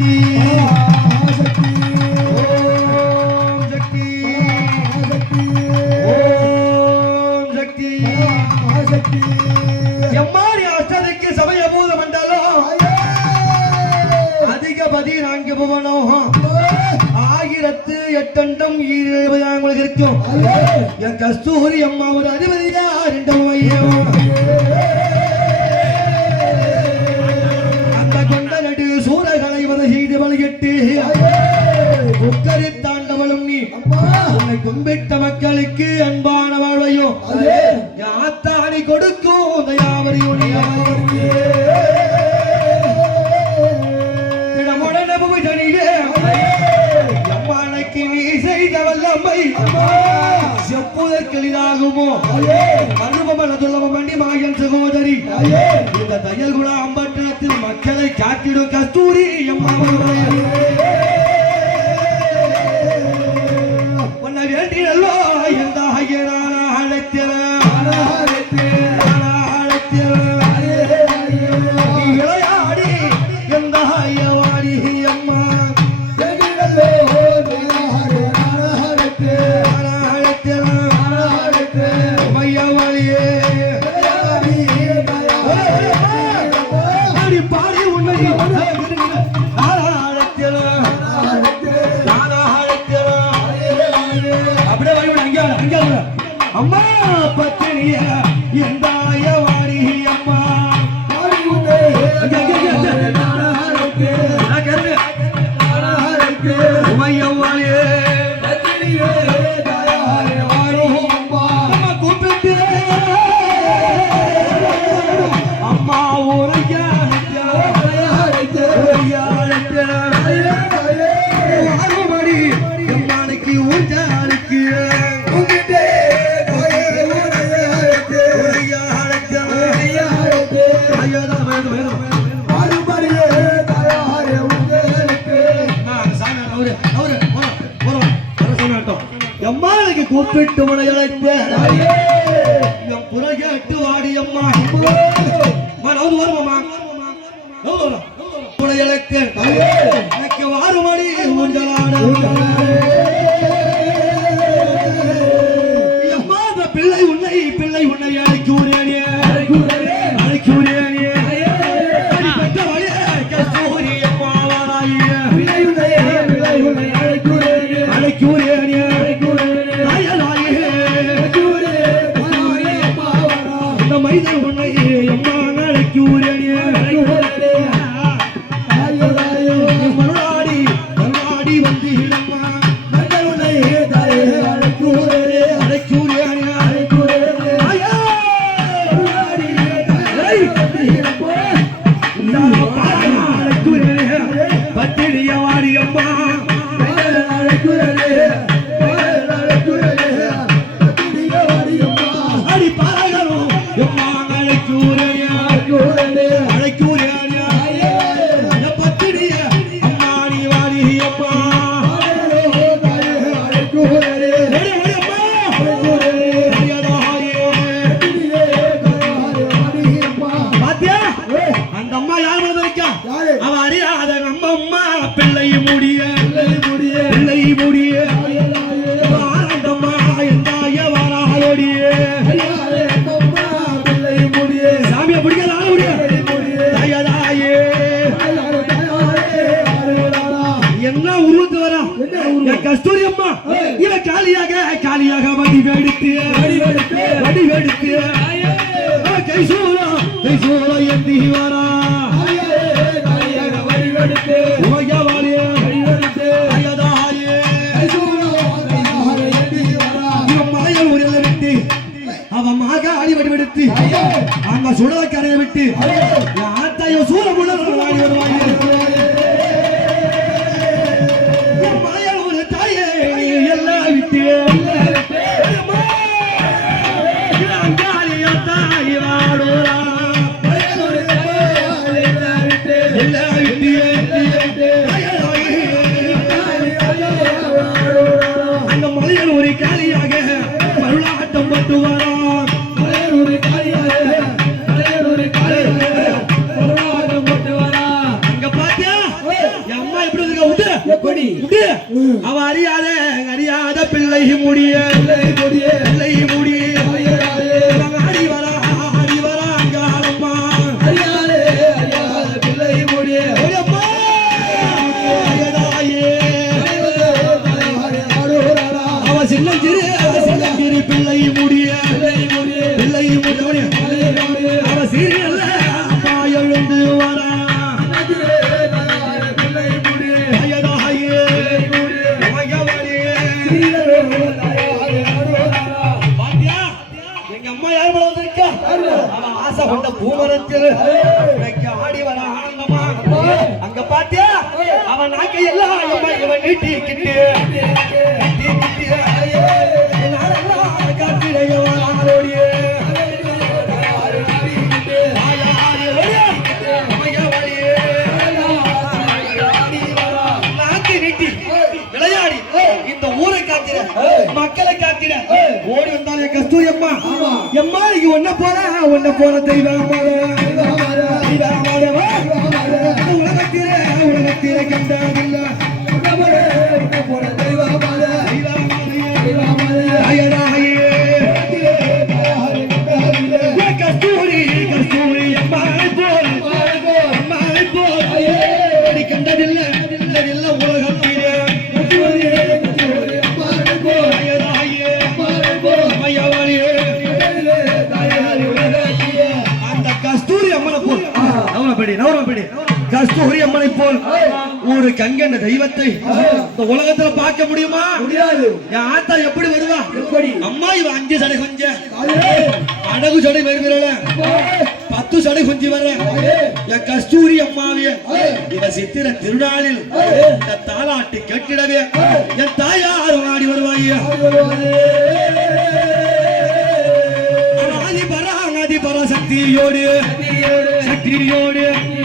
பராசக்தி ஓம் சக்தி. ஓம் சக்தி. எம்மாரி அஷ்டதிக்கு சமய பூத மண்டலம் அதிகபதி நான்கு புவனம். ஆயிரத்து எட்டண்டம் இருபதாங்களுக்கு இருக்கும். என் கஸ்தூரி அம்மா ஒரு அதிபதியா ரெண்டு ஐயோ கும்பிட்ட மக்களுக்கு அன்பான வாழ்வையும் யாத்தாணி கொடுக்கும் தயாவரியும் நீ திடமுடன புவிதனிலே அம்மானைக்கு நீ செய்த வல்லம்மை செப்புதற்கெளிதாகுமோ அனுபவம் துள்ளவம் வண்டி மாயன் சகோதரி இந்த தையல் குண அம்பட்டத்தில் மக்களை காட்டிடும் கஸ்தூரி அம்மா வேண்டியல்லோ எந்த ஐயனான அழைத்திறேன் நீ விளையாடி எந்த ஐயவாடி அம்மா. பாடி உன்னை எம்மாளுக்கு கூப்பிட்டு உன அழைத்த என் புறகேட்டு வாடி அம்மா நவது வருமாமா உன அழைத்த எனக்கு வாரு மணி ஊஞ்சலாட பத்திரிய அடி வடிவெடுத்து அங்க சுடல கரையை விட்டு ஆத்தாயோ சூழமுள்ள வாடி அவ அறியாத அறியாத பிள்ளை முடிய பிள்ளை முடி இவன் ஊரை காத்திட மக்களை காத்திட ஓடி வந்தாலே கஸ்தூரி அம்மா எம்மா இங்க ஒன்ன போல ஒன்ன போல தெய்வம் உலகத்திலே கண்டதில்ல அயராயே கஸ்தூரி கஸ்தூரி அம்மனை போல் ஒரு கங்கண்ட தெய்வத்தை இந்த உலகத்துல பார்க்க முடியுமா? முடியாது. என் ஆத்தா எப்படி வருவா? எப்படி? அம்மா இவ அஞ்சு சடை கொஞ்ச. அடகு சடை வருகிறல பத்து சடை கொஞ்சி வர. என் கஸ்தூரி அம்மாவிய இவ சித்திர திருநாளில் இந்த தாலாட்டு கேட்டிடவே. என் தாயார் ஆடி வருவாயே. ஆதி பராதி பராசக்தியோடு சக்தியோடு. நீ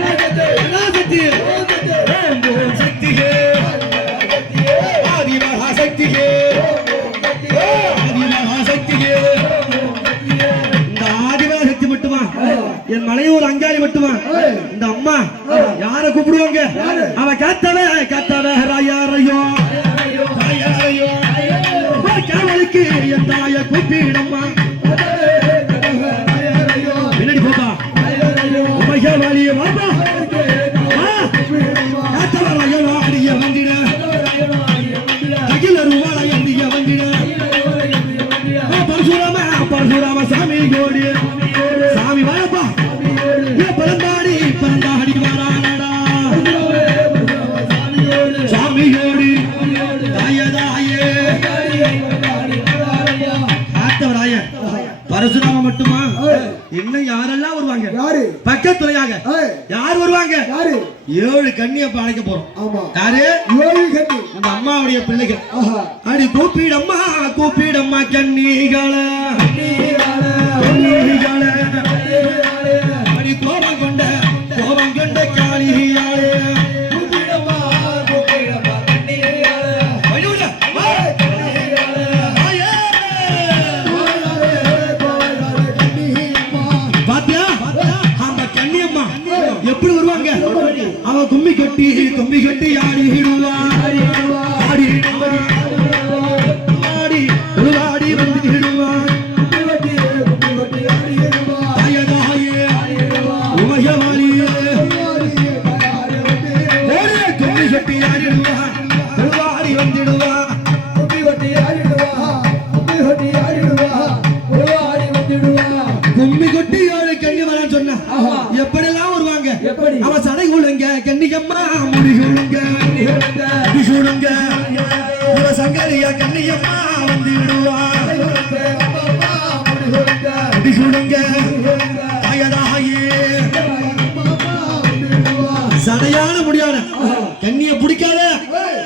கூப்பிடம்மா பரசுராம மட்டுமா? இன்னும் யாரெல்லாம் வருவாங்க? யாரு? பக்கத்துலையாக. யார் வருவாங்க? யாரு? ஏழு கண்ணியப்ப அழைக்க போறோம். ஆமா. யாரு? ஏழு கண்ணி. அந்த அம்மாவுடைய பிள்ளைகள். அடி கூப்பிடம்மா கூப்பிடம்மா கண்ணீகள எப்படி வருவாங்க? அவ கும்மி கட்டி கும்மி கட்டி ஆடிடுவான்.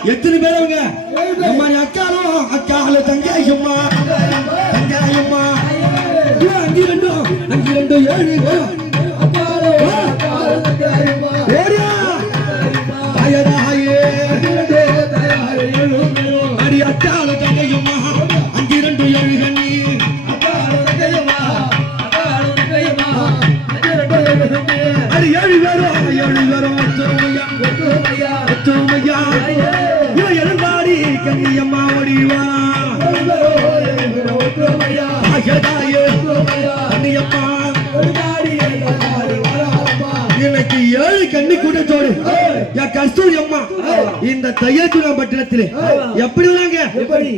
எத்தனை பேர் அவங்க? நம்ம அக்காலும் அக்கால தங்காயம்மா. தங்காயம்மா. அங்கே ரெண்டும் அங்கே ரெண்டும் ஏழு என் கஸ்தூரி அம்மா. இந்த தையத்துண பட்டணத்தில் எப்படி வராங்க?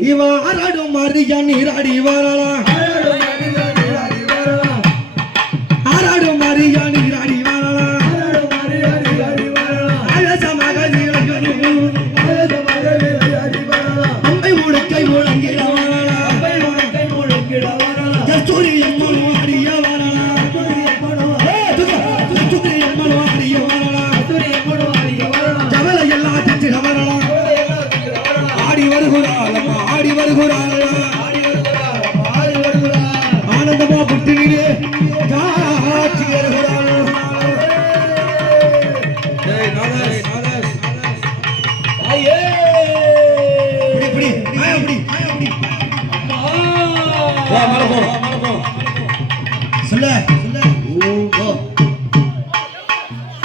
இவன் ஆராடும் மாறி நீராடி வாராளா ஆராடும் மாறி நீராடி வாராளா அழசமாக